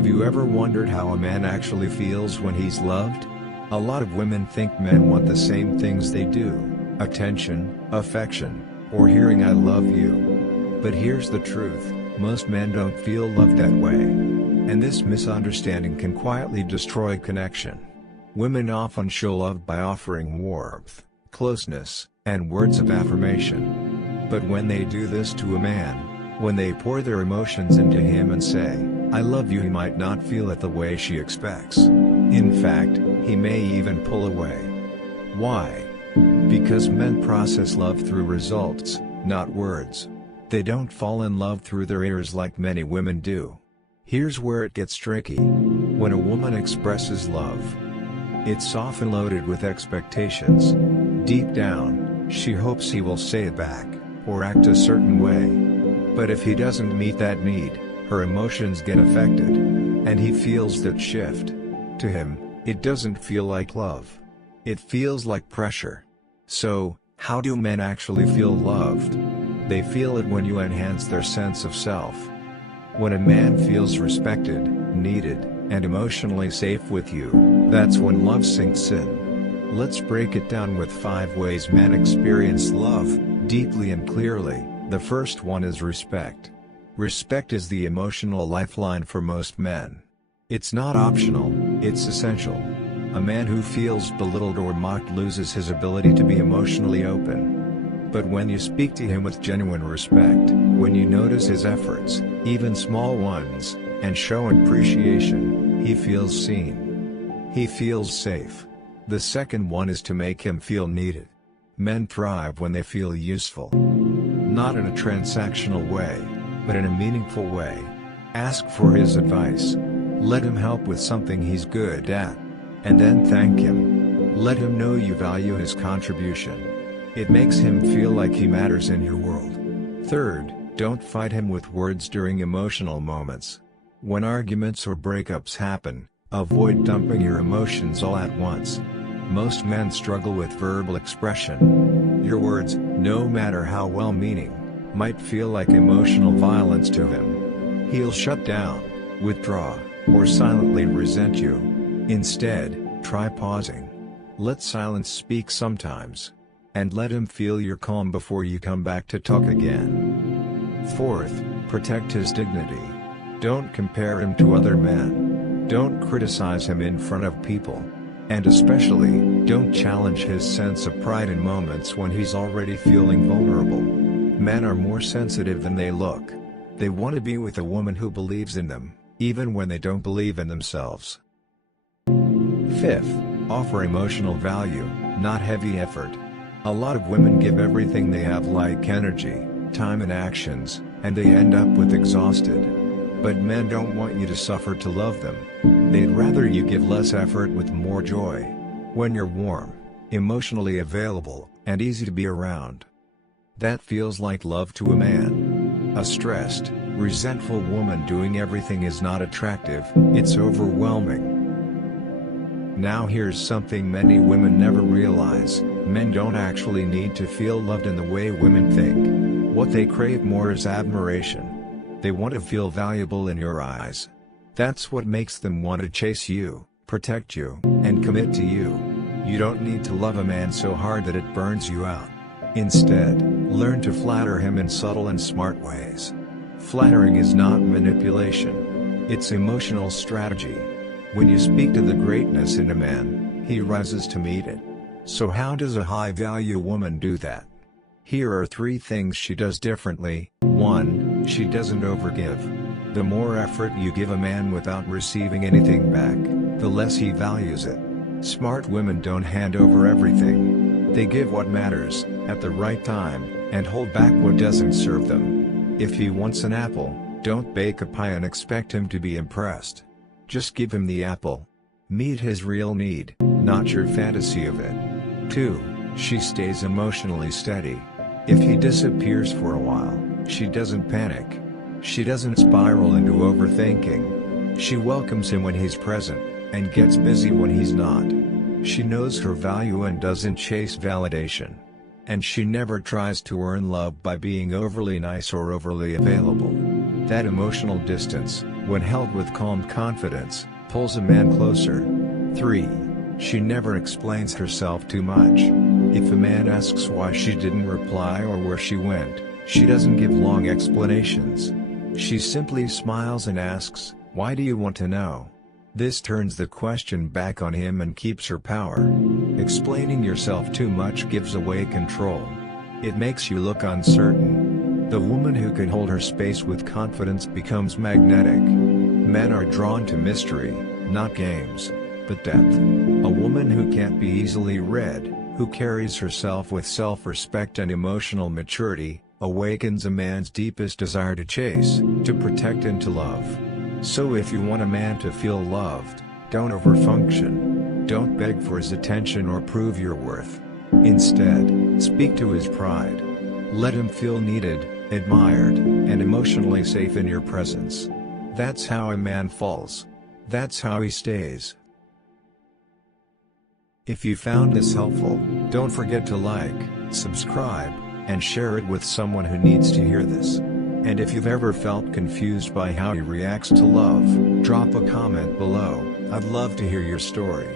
Have you ever wondered how a man actually feels when he's loved? A lot of women think men want the same things they do: attention, affection, or hearing "I love you." But here's the truth: most men don't feel loved that way. And this misunderstanding can quietly destroy connection. Women often show love by offering warmth, closeness, and words of affirmation. But when they do this to a man, when they pour their emotions into him and say, "I love you," he might not feel it the way she expects. In fact, he may even pull away. Why? Because men process love through results, not words. They don't fall in love through their ears like many women do. Here's where it gets tricky. When a woman expresses love, it's often loaded with expectations. Deep down, she hopes he will say it back, or act a certain way. But if he doesn't meet that need, her emotions get affected, and he feels that shift. To him, it doesn't feel like love. It feels like pressure. So, how do men actually feel loved? They feel it when you enhance their sense of self. When a man feels respected, needed, and emotionally safe with you, that's when love sinks in. Let's break it down with 5 ways men experience love, deeply and clearly. The first one is respect. Respect is the emotional lifeline for most men. It's not optional, it's essential. A man who feels belittled or mocked loses his ability to be emotionally open. But when you speak to him with genuine respect, when you notice his efforts, even small ones, and show appreciation, he feels seen. He feels safe. The second one is to make him feel needed. Men thrive when they feel useful. Not in a transactional way, but in a meaningful way. Ask for his advice. Let him help with something he's good at. And then thank him. Let him know you value his contribution. It makes him feel like he matters in your world. Third, don't fight him with words during emotional moments. When arguments or breakups happen, avoid dumping your emotions all at once. Most men struggle with verbal expression. Your words, no matter how well-meaning, might feel like emotional violence to him. He'll shut down, withdraw, or silently resent you. Instead, try pausing. Let silence speak sometimes. And let him feel your calm before you come back to talk again. Fourth, protect his dignity. Don't compare him to other men. Don't criticize him in front of people. And especially, don't challenge his sense of pride in moments when he's already feeling vulnerable. Men are more sensitive than they look. They want to be with a woman who believes in them, even when they don't believe in themselves. Fifth, offer emotional value, not heavy effort. A lot of women give everything they have, like energy, time and actions, and they end up with exhausted. But men don't want you to suffer to love them. They'd rather you give less effort with more joy. When you're warm, emotionally available, and easy to be around. That feels like love to a man. A stressed, resentful woman doing everything is not attractive, it's overwhelming. Now here's something many women never realize: men don't actually need to feel loved in the way women think. What they crave more is admiration. They want to feel valuable in your eyes. That's what makes them want to chase you, protect you, and commit to you. You don't need to love a man so hard that it burns you out. Instead, learn to flatter him in subtle and smart ways. Flattering is not manipulation. It's emotional strategy. When you speak to the greatness in a man, he rises to meet it. So how does a high-value woman do that? Here are 3 things she does differently. 1. She doesn't overgive. The more effort you give a man without receiving anything back, the less he values it. Smart women don't hand over everything. They give what matters, at the right time, and hold back what doesn't serve them. If he wants an apple, don't bake a pie and expect him to be impressed. Just give him the apple. Meet his real need, not your fantasy of it. 2. She stays emotionally steady. If he disappears for a while, she doesn't panic. She doesn't spiral into overthinking. She welcomes him when he's present, and gets busy when he's not. She knows her value and doesn't chase validation. And she never tries to earn love by being overly nice or overly available. That emotional distance, when held with calm confidence, pulls a man closer. 3. She never explains herself too much. If a man asks why she didn't reply or where she went, she doesn't give long explanations. She simply smiles and asks, "Why do you want to know?" This turns the question back on him and keeps her power. Explaining yourself too much gives away control. It makes you look uncertain. The woman who can hold her space with confidence becomes magnetic. Men are drawn to mystery, not games, but depth. A woman who can't be easily read, who carries herself with self-respect and emotional maturity, awakens a man's deepest desire to chase, to protect and to love. So if you want a man to feel loved, don't overfunction. Don't beg for his attention or prove your worth. Instead, speak to his pride. Let him feel needed, admired, and emotionally safe in your presence. That's how a man falls. That's how he stays. If you found this helpful, don't forget to like, subscribe, and share it with someone who needs to hear this. And if you've ever felt confused by how he reacts to love, drop a comment below. I'd love to hear your story.